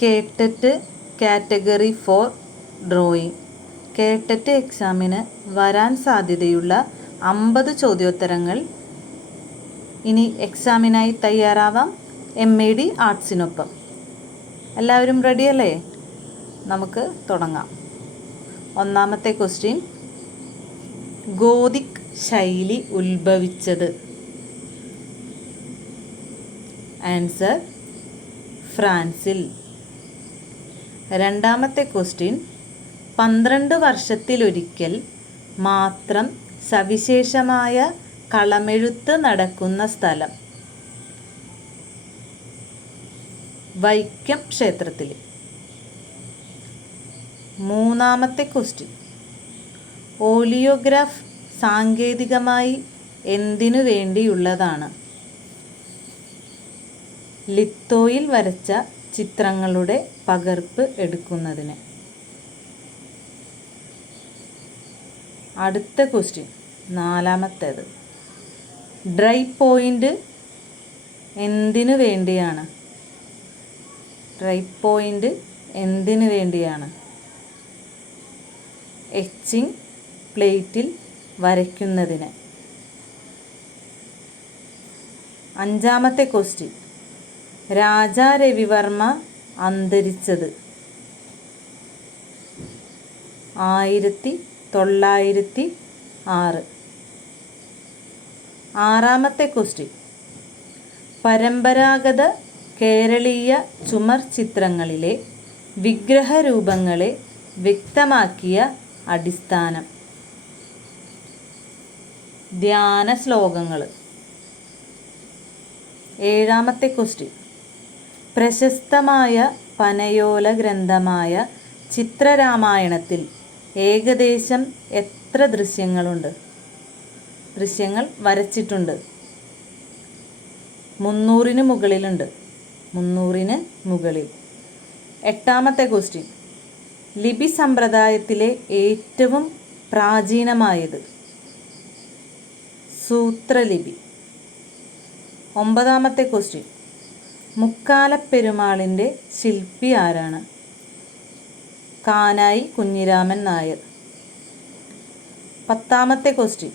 കേട്ടറ്റ് category 4 drawing. കേട്ടറ്റ് എക്സാമിന് വരാൻ സാധ്യതയുള്ള 50 ചോദ്യോത്തരങ്ങൾ. ഇനി എക്സാമിനായി തയ്യാറാവാം MAD ആർട്സിനൊപ്പം. എല്ലാവരും റെഡിയല്ലേ? നമുക്ക് തുടങ്ങാം. ഒന്നാമത്തെ ക്വസ്റ്റ്യൻ, ഗോതിക് ശൈലി ഉത്ഭവിച്ചത്? ആൻസർ ഫ്രാൻസിൽ. രണ്ടാമത്തെ ക്വസ്റ്റ്യൻ, 12 വർഷത്തിലൊരിക്കൽ മാത്രം സവിശേഷമായ കളമെഴുത്ത് നടക്കുന്ന സ്ഥലം? വൈക്കം ക്ഷേത്രത്തിൽ. മൂന്നാമത്തെ ക്വസ്റ്റ്യൻ, ഓലിയോഗ്രാഫ് സാങ്കേതികമായി എന്തിനു വേണ്ടിയുള്ളതാണ്? ലിത്തോയിൽ വരച്ച ചിത്രങ്ങളുടെ പകർപ്പ് എടുക്കുന്നതിന്. അടുത്ത ക്വസ്റ്റ്യൻ, നാലാമത്തേത്, ഡ്രൈ പോയിൻ്റ് എന്തിനു വേണ്ടിയാണ്? ഡ്രൈ പോയിൻ്റ് എന്തിനു വേണ്ടിയാണ്? എച്ചിങ് പ്ലേറ്റിൽ വരയ്ക്കുന്നതിന്. അഞ്ചാമത്തെ ക്വസ്റ്റ്യൻ, രാജാ രവിവർമ്മ അന്തരിച്ചത് 1906. ആറാമത്തെ ക്വസ്റ്റ്യൻ, പരമ്പരാഗത കേരളീയ ചുമർ ചിത്രങ്ങളിലെ വിഗ്രഹരൂപങ്ങളെ വ്യക്തമാക്കിയ അടിസ്ഥാനം? ധ്യാന ശ്ലോകങ്ങൾ. ഏഴാമത്തെ ക്വസ്റ്റ്യൻ, പ്രശസ്തമായ പനയോല ഗ്രന്ഥമായ ചിത്രരാമായണത്തിൽ ഏകദേശം എത്ര ദൃശ്യങ്ങളുണ്ട്? ദൃശ്യങ്ങൾ വരച്ചിട്ടുണ്ട്. 300-ന് മുകളിലുണ്ട്. 300-ന് മുകളിൽ. എട്ടാമത്തെ ക്വസ്റ്റ്യൻ, ലിപി സമ്പ്രദായത്തിലെ ഏറ്റവും പ്രാചീനമായത്? സൂത്രലിപി. ഒമ്പതാമത്തെ ക്വസ്റ്റ്യൻ, മുക്കാലപ്പെരുമാളിൻ്റെ ശില്പി ആരാണ്? കാനായി കുഞ്ഞിരാമൻ നായർ. പത്താമത്തെ ക്വസ്റ്റ്യൻ,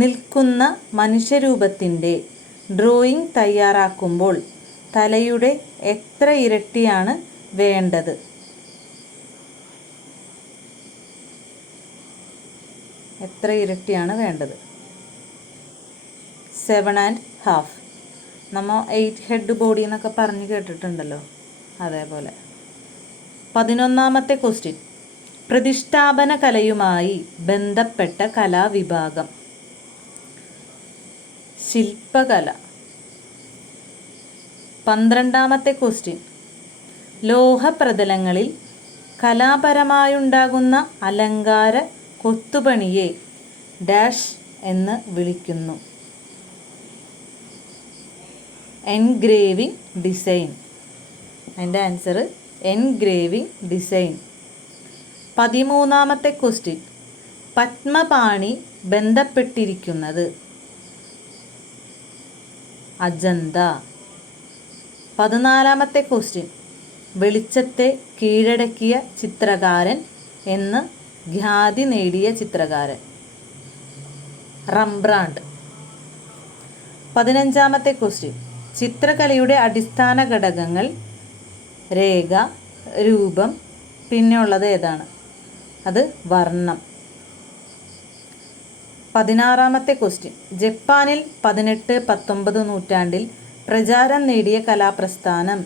നിൽക്കുന്ന മനുഷ്യരൂപത്തിൻ്റെ ഡ്രോയിങ് തയ്യാറാക്കുമ്പോൾ തലയുടെ എത്ര ഇരട്ടിയാണ് വേണ്ടത്? എത്ര ഇരട്ടിയാണ് വേണ്ടത്? 7.5. നമ്മൾ 8 ഹെഡ് ബോഡി എന്നൊക്കെ പറഞ്ഞ് കേട്ടിട്ടുണ്ടല്ലോ, അതേപോലെ. 11ാമത്തെ ക്വസ്റ്റ്യൻ, പ്രതിഷ്ഠാപന കലയുമായി ബന്ധപ്പെട്ട കലാവിഭാഗം? ശില്പകല. 12ാമത്തെ ക്വസ്റ്റ്യൻ, ലോഹപ്രതലങ്ങളിൽ കലാപരമായുണ്ടാകുന്ന അലങ്കാര കൊത്തുപണിയെ ഡാഷ് എന്ന് വിളിക്കുന്നു? Engraving design. അതിൻ്റെ answer engraving design. 13ാമത്തെ question, Padmapani ബന്ധപ്പെട്ടിരിക്കുന്നത്? അജന്ത. 14ാമത്തെ ക്വസ്റ്റ്യൻ, വെളിച്ചത്തെ കീഴടക്കിയ ചിത്രകാരൻ എന്ന് ഖ്യാതി നേടിയ ചിത്രകാരൻ? റംബ്രാൻഡ്. 15ാമത്തെ ക്വസ്റ്റ്യൻ, ചിത്രകലയുടെ അടിസ്ഥാന ഘടകങ്ങൾ? രേഖ, രൂപം, പിന്നെ ഉള്ളത് ഏതാണ്? അത് വർണ്ണം. 16ാമത്തെ ക്വസ്റ്റ്യൻ, ജപ്പാനിൽ 18-19 നൂറ്റാണ്ടിൽ പ്രചാരം നേടിയ കലാപ്രസ്ഥാനം?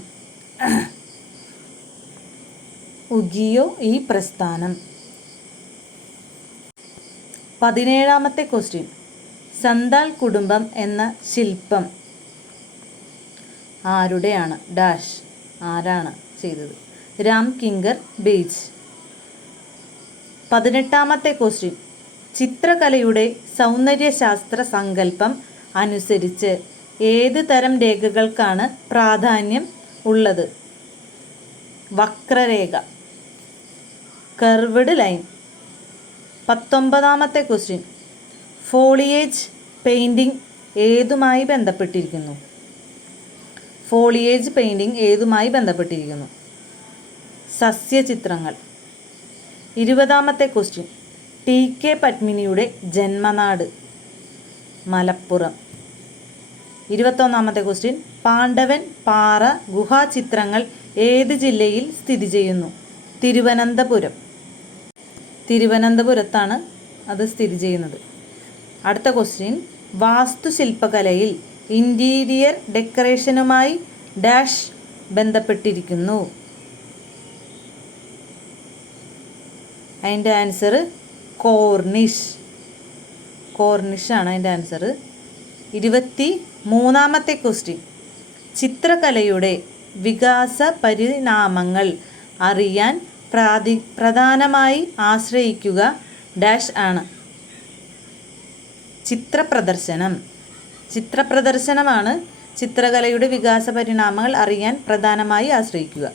ഉഗിയോ ഈ പ്രസ്ഥാനം. 17ാമത്തെ ക്വസ്റ്റ്യൻ, സന്താൾ കുടുംബം എന്ന ശില്പം ആരുടെയാണ്? ഡാഷ്. ആരാണ് ചെയ്തത്? രാം കിങ്കർ ബേജ്. 18ാമത്തെ ക്വസ്റ്റ്യൻ, ചിത്രകലയുടെ സൗന്ദര്യശാസ്ത്ര സങ്കല്പം അനുസരിച്ച് ഏത് തരം രേഖകൾക്കാണ് പ്രാധാന്യം ഉള്ളത്? വക്രരേഖ, കർവ്ഡ് ലൈൻ. 19ാമത്തെ ക്വസ്റ്റ്യൻ, ഫോളിയേജ് പെയിൻറ്റിംഗ് ഏതുമായി ബന്ധപ്പെട്ടിരിക്കുന്നു? ഫോളിയേജ് പെയിൻറ്റിംഗ് ഏതുമായി ബന്ധപ്പെട്ടിരിക്കുന്നു? സസ്യചിത്രങ്ങൾ. 20ാമത്തെ ക്വസ്റ്റ്യൻ. TK പത്മിനിയുടെ ജന്മനാട് മലപ്പുറം. 21ാമത്തെ ക്വസ്റ്റ്യൻ. പാണ്ഡവൻ പാറ ഗുഹാചിത്രങ്ങൾ ഏത് ജില്ലയിൽ സ്ഥിതി ചെയ്യുന്നു? തിരുവനന്തപുരം. തിരുവനന്തപുരത്താണ് അത് സ്ഥിതി ചെയ്യുന്നത്. അടുത്ത ക്വസ്റ്റ്യൻ. വാസ്തുശില്പകലയിൽ ഇൻറ്റീരിയർ ഡെക്കറേഷനുമായി ഡാഷ് ബന്ധപ്പെട്ടിരിക്കുന്നു? അതിൻ്റെ ആൻസർ കോർണിഷ്. കോർണിഷാണ് അതിൻ്റെ ആൻസർ. 23ാമത്തെ ക്വസ്റ്റ്യൻ. ചിത്രകലയുടെ വികാസ പരിണാമങ്ങൾ അറിയാൻ പ്രധാനമായി ആശ്രയിക്കുക ഡാഷ് ആണ്? ചിത്രപ്രദർശനം. ചിത്രപ്രദർശനമാണ് ചിത്രകലയുടെ വികാസ പരിണാമങ്ങൾ അറിയാൻ പ്രധാനമായി ആശ്രയിക്കുക.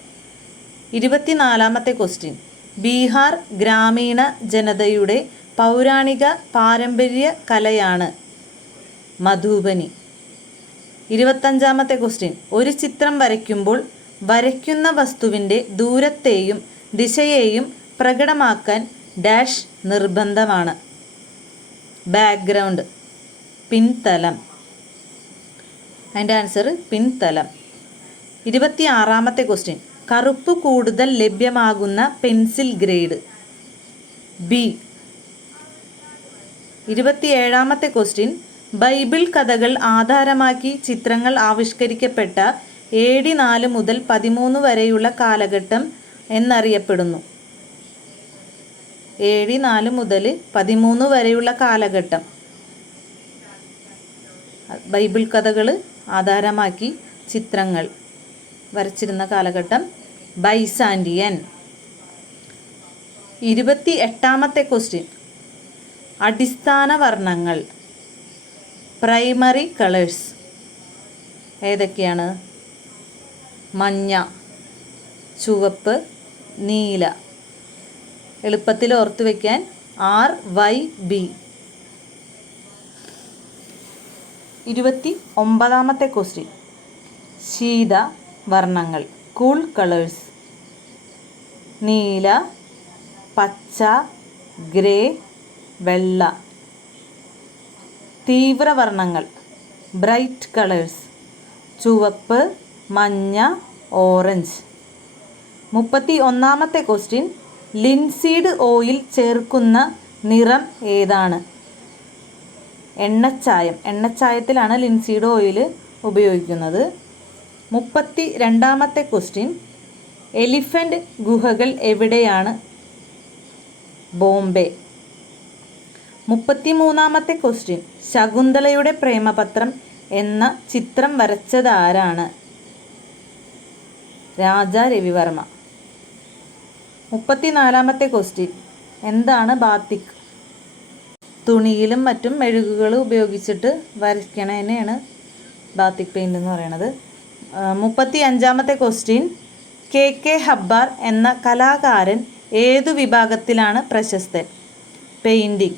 24ാമത്തെ ക്വസ്റ്റ്യൻ. ബീഹാർ ഗ്രാമീണ ജനതയുടെ പൗരാണിക പാരമ്പര്യ കലയാണ് മധുബനി. 25ാമത്തെ ക്വസ്റ്റ്യൻ. ഒരു ചിത്രം വരയ്ക്കുമ്പോൾ വരയ്ക്കുന്ന വസ്തുവിൻ്റെ ദൂരത്തെയും ദിശയെയും പ്രകടമാക്കാൻ ഡാഷ് നിർബന്ധമാണ്? ബാക്ക്ഗ്രൗണ്ട്, പിൻതലം. അതിൻ്റെ ആൻസർ പിൻതലം. 26ാമത്തെ ക്വസ്റ്റ്യൻ. കറുപ്പ് കൂടുതൽ ലഭ്യമാകുന്ന പെൻസിൽ ഗ്രേഡ്? ബി. 27ാമത്തെ ക്വസ്റ്റ്യൻ. ബൈബിൾ കഥകൾ ആധാരമാക്കി ചിത്രങ്ങൾ ആവിഷ്കരിക്കപ്പെട്ട AD 4 മുതൽ 13 വരെയുള്ള കാലഘട്ടം എന്നറിയപ്പെടുന്നു? AD 4 മുതൽ 13 വരെയുള്ള കാലഘട്ടം. ബൈബിൾ കഥകൾ ആധാരമാക്കി ചിത്രങ്ങൾ വരച്ചിരുന്ന കാലഘട്ടം ബൈസാൻഡിയൻ. 28ാമത്തെ ക്വസ്റ്റ്യൻ. അടിസ്ഥാന വർണ്ണങ്ങൾ പ്രൈമറി കളേഴ്സ് ഏതൊക്കെയാണ്? മഞ്ഞ, ചുവപ്പ്, നീല. എളുപ്പത്തിൽ ഓർത്തു വയ്ക്കാൻ RYB. 29ാമത്തെ ക്വസ്റ്റ്യൻ. ശീത വർണ്ണങ്ങൾ കൂൾ കളേഴ്സ്? നീല, പച്ച, ഗ്രേ, വെള്ള. തീവ്രവർണ്ണങ്ങൾ ബ്രൈറ്റ് കളേഴ്സ്? ചുവപ്പ്, മഞ്ഞ, ഓറഞ്ച്. 31ാമത്തെ ക്വസ്റ്റ്യൻ. ലിൻസീഡ് ഓയിൽ ചേർക്കുന്ന നിറം ഏതാണ്? എണ്ണച്ചായം. എണ്ണച്ചായത്തിലാണ് ലിൻസീഡ് ഓയിൽ ഉപയോഗിക്കുന്നത്. 32ാമത്തെ ക്വസ്റ്റ്യൻ. എലിഫൻ്റ് ഗുഹകൾ എവിടെയാണ്? ബോംബെ. 33ാമത്തെ ക്വസ്റ്റ്യൻ. ശകുന്തളയുടെ പ്രേമപത്രം എന്ന ചിത്രം വരച്ചത് ആരാണ്? രാജാ രവിവർമ്മ. 34ാമത്തെ ക്വസ്റ്റ്യൻ. എന്താണ് ബാത്തിക്? തുണിയിലും മറ്റും മെഴുകുകൾ ഉപയോഗിച്ചിട്ട് വരയ്ക്കണതിനെയാണ് ബാത്തിക് പെയിൻ്റ് എന്ന് പറയുന്നത്. 35ാമത്തെ ക്വസ്റ്റ്യൻ. KK ഹബ്ബാർ എന്ന കലാകാരൻ ഏതു വിഭാഗത്തിലാണ് പ്രശസ്തൻ? പെയിൻറ്റിങ്.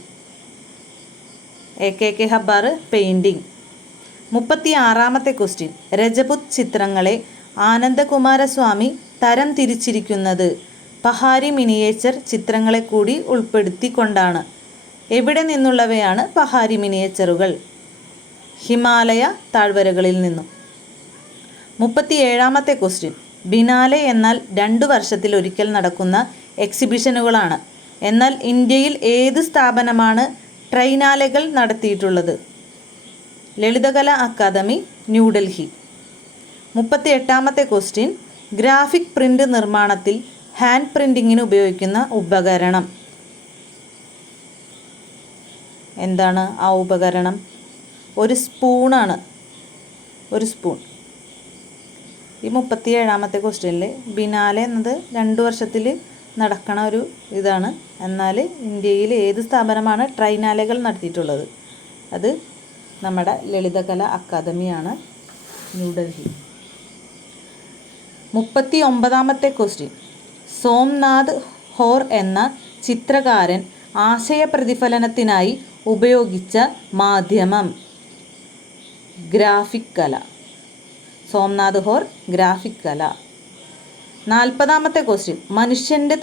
KK Hebbar painting. 36ാമത്തെ ക്വസ്റ്റ്യൻ. രജപുത് ചിത്രങ്ങളെ ആനന്ദകുമാരസ്വാമി തരം തിരിച്ചിരിക്കുന്നത് പഹാരി മിനിയേച്ചർ ചിത്രങ്ങളെ കൂടി ഉൾപ്പെടുത്തിക്കൊണ്ടാണ്. എവിടെ നിന്നുള്ളവയാണ് പഹാരി മിനിയേച്ചറുകൾ? ഹിമാലയ താഴ്വരകളിൽ നിന്നും. 37ാമത്തെ ക്വസ്റ്റ്യൻ. ബിനാലെ എന്നാൽ 2 വർഷത്തിലൊരിക്കൽ നടക്കുന്ന എക്സിബിഷനുകളാണ്. എന്നാൽ ഇന്ത്യയിൽ ഏത് സ്ഥാപനമാണ് ട്രൈനാലെകൾ നടത്തിയിട്ടുള്ളത്? ലളിതകലാ അക്കാദമി, ന്യൂഡൽഹി. 38ാമത്തെ ക്വസ്റ്റ്യൻ. ഗ്രാഫിക് പ്രിൻ്റ് നിർമ്മാണത്തിൽ ഹാൻഡ് പ്രിൻറ്റിങ്ങിന് ഉപയോഗിക്കുന്ന ഉപകരണം എന്താണ്? ആ ഉപകരണം ഒരു സ്പൂണാണ്. ഒരു സ്പൂൺ. ഈ 37ാമത്തെ ക്വസ്റ്റ്യനിൽ ബിനാലെ എന്നത് 2 വർഷത്തിൽ നടക്കണ ഒരു ഇതാണ്. എന്നാൽ ഇന്ത്യയിൽ ഏത് സ്ഥാപനമാണ് ട്രൈനാലെകൾ നടത്തിയിട്ടുള്ളത്? അത് നമ്മുടെ ലളിതകലാ അക്കാദമിയാണ്, ന്യൂഡൽഹി. 39ാമത്തെ ക്വസ്റ്റ്യൻ. സോംനാഥ് ഹോർ എന്ന ചിത്രകാരൻ ആശയപ്രതിഫലനത്തിനായി ഉപയോഗിച്ച മാധ്യമം? ഗ്രാഫിക് കല. സോംനാഥ് ഹോർ ഗ്രാഫിക് കല. 40ാമത്തെ ക്വസ്റ്റ്യൻ, മനുഷ്യൻ്റെ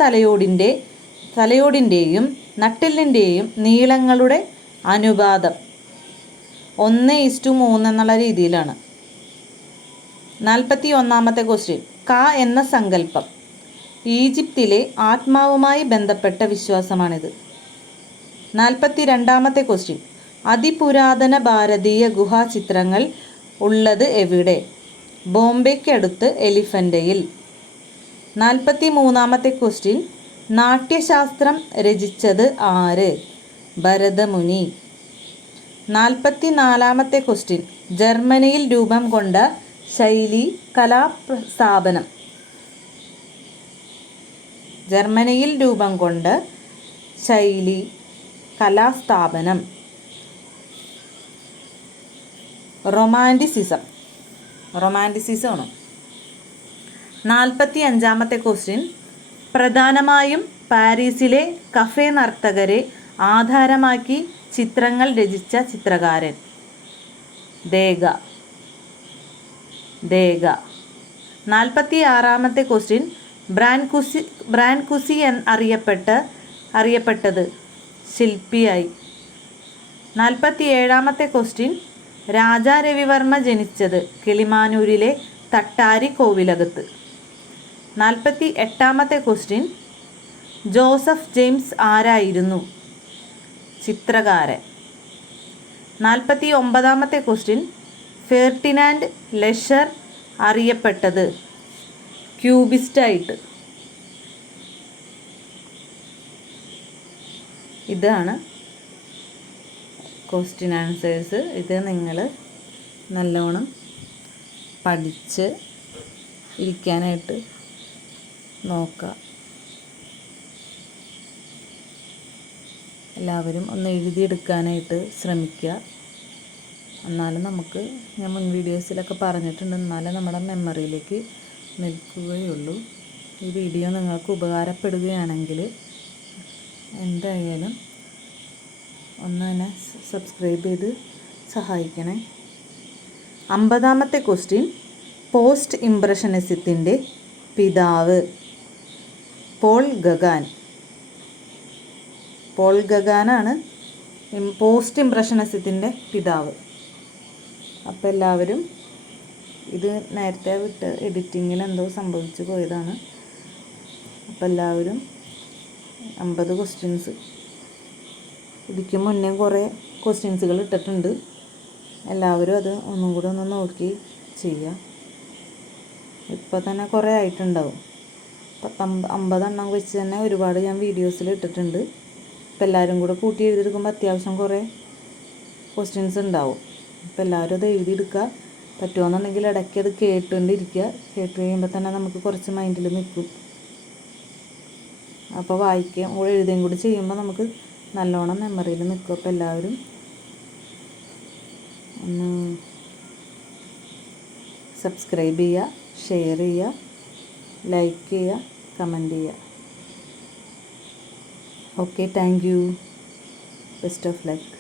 തലയോടിൻ്റെയും നട്ടെല്ലിൻ്റെയും നീളങ്ങളുടെ അനുപാതം 1:3 എന്നുള്ള രീതിയിലാണ്. 41ാമത്തെ ക്വസ്റ്റ്യൻ, ക എന്ന സങ്കല്പം ഈജിപ്തിലെ ആത്മാവുമായി ബന്ധപ്പെട്ട വിശ്വാസമാണിത്. 42ാമത്തെ ക്വസ്റ്റ്യൻ, അതിപുരാതന ഭാരതീയ ഗുഹാചിത്രങ്ങൾ ഉള്ളത് എവിടെ? ബോംബെക്കടുത്ത് എലിഫൻ്റയിൽ. 43ാമത്തെ ക്വസ്റ്റ്യൻ, നാട്യശാസ്ത്രം രചിച്ചത് ആര്? ഭരതമുനി. 44ാമത്തെ ക്വസ്റ്റ്യൻ, ജർമ്മനിയിൽ രൂപം കൊണ്ട ശൈലി കലാസ്ഥാപനം. ജർമ്മനിയിൽ രൂപം കൊണ്ട ശൈലി കലാസ്ഥാപനം റൊമാൻറ്റിസിസമാണ്. 45ാമത്തെ ക്വസ്റ്റ്യൻ, പ്രധാനമായും പാരീസിലെ കഫേ നർത്തകരെ ആധാരമാക്കി ചിത്രങ്ങൾ രചിച്ച ചിത്രകാരൻ? ദേഗ. 46ാമത്തെ ക്വസ്റ്റ്യൻ, ബ്രാൻകുസി അറിയപ്പെട്ടത് ശില്പിയായി. 47ാമത്തെ ക്വസ്റ്റ്യൻ, രാജാ രവിവർമ്മ ജനിച്ചത് കിളിമാനൂരിലെ തട്ടാരി കോവിലകത്ത്. 48ാമത്തെ ക്വസ്റ്റ്യൻ, ജോസഫ് ജെയിംസ് ആരായിരുന്നു? ചിത്രകാരൻ. 49ാമത്തെ ക്വസ്റ്റ്യൻ, ഫെർഡിനാൻഡ് ലെഷർ അറിയപ്പെട്ടത് ക്യൂബിസ്റ്റായിട്ട്. ഇതാണ് ക്വസ്റ്റ്യൻ ആൻസേഴ്സ്. ഇത് നിങ്ങൾ നല്ലോണം പഠിച്ച് ഇരിക്കാനായിട്ട് നോക്കുക. എല്ലാവരും ഒന്ന് എഴുതിയെടുക്കാനായിട്ട് ശ്രമിക്കുക. എന്നാലും നമുക്ക്, ഞാൻ മുൻ വീഡിയോസിലൊക്കെ പറഞ്ഞിട്ടുണ്ട്, എന്നാലേ നമ്മുടെ മെമ്മറിയിലേക്ക് നിൽക്കുകയുള്ളൂ. ഈ വീഡിയോ നിങ്ങൾക്ക് ഉപകാരപ്പെടുകയാണെങ്കിൽ എന്തായാലും ഒന്ന് തന്നെ സബ്സ്ക്രൈബ് ചെയ്ത് സഹായിക്കണേ. 50ാമത്തെ ക്വസ്റ്റ്യൻ, പോസ്റ്റ് ഇംപ്രഷനിസത്തിൻ്റെ പിതാവ്? പോൾ ഗഗാനാണ് പോസ്റ്റ് ഇംപ്രഷനിസത്തിൻ്റെ പിതാവ്. അപ്പോൾ എല്ലാവരും, ഇത് നേരത്തെ വിട്ട് എഡിറ്റിങ്ങിൽ എന്തോ സംഭവിച്ചു പോയതാണ്. അപ്പോൾ എല്ലാവരും 50 ക്വസ്റ്റ്യൻസ്, ഇതിക്ക് മുന്നേ കുറേ ക്വസ്റ്റ്യൻസുകൾ ഇട്ടിട്ടുണ്ട്. എല്ലാവരും അത് ഒന്നും കൂടെ ഒന്ന് നോക്കി ചെയ്യുക. ഇപ്പോൾ തന്നെ കുറേ ആയിട്ടുണ്ടാവും. 50 എണ്ണം വെച്ച് തന്നെ ഒരുപാട് ഞാൻ വീഡിയോസിൽ ഇട്ടിട്ടുണ്ട്. അപ്പോൾ എല്ലാവരും കൂടെ കൂട്ടി എഴുതിയെടുക്കുമ്പോൾ അത്യാവശ്യം കുറേ ക്വസ്റ്റ്യൻസ് ഉണ്ടാവും. അപ്പോൾ എല്ലാവരും അത് എഴുതിയെടുക്കുക. പറ്റുമെന്നുണ്ടെങ്കിൽ ഇടയ്ക്ക് അത് കേട്ടുകൊണ്ടിരിക്കുക. കേട്ട് കഴിയുമ്പോൾ തന്നെ നമുക്ക് കുറച്ച് മൈൻഡിൽ നിൽക്കും. അപ്പോൾ വായിക്കുകയും കൂടെ എഴുതുകയും കൂടി ചെയ്യുമ്പോൾ നമുക്ക് നല്ലോണം മെമ്മറിയിൽ നിൽക്കും. അപ്പോൾ എല്ലാവരും ഒന്ന് സബ്സ്ക്രൈബ് ചെയ്യുക, ഷെയർ ചെയ്യുക, ലൈക്ക് ചെയ്യുക, കമൻറ്റ് ചെയ്യുക. Okay, thank you. Best of luck.